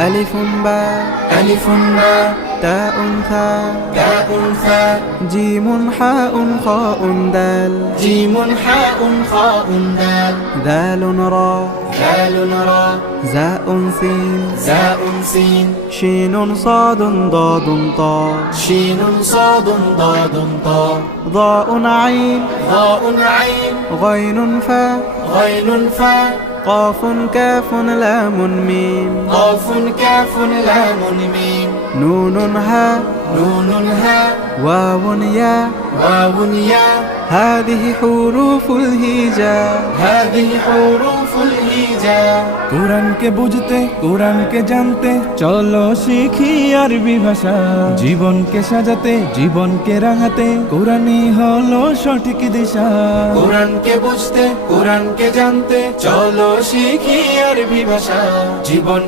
ألف باء ألف باء تاء ثاء تاء ثاء جيم حاء خاء دال جيم حاء خاء دال ذال راء ذال راء زاء سين زاء سين شين صاد ضاد طاء شين صاد ضاد طاء ضاء عين ضاء عين غين فاء غين فاء قاف كاف لام ميم قاف كاف لام ميم نون هاء نون هاء واو ياء واو ياء هذه حروف الهجاء هذه حروف الهجاء কোরআনকে বুঝতে কোরআনকে জানতে চলো শিখি আরবি ভাষা জীবনকে সাজাতে জীবনকে রাঙাতে কোরআনই হলো সঠিক দিশা কোরআনকে বুঝতে কোরআনকে জানতে চলো শিখি আরবি ভাষা জীবন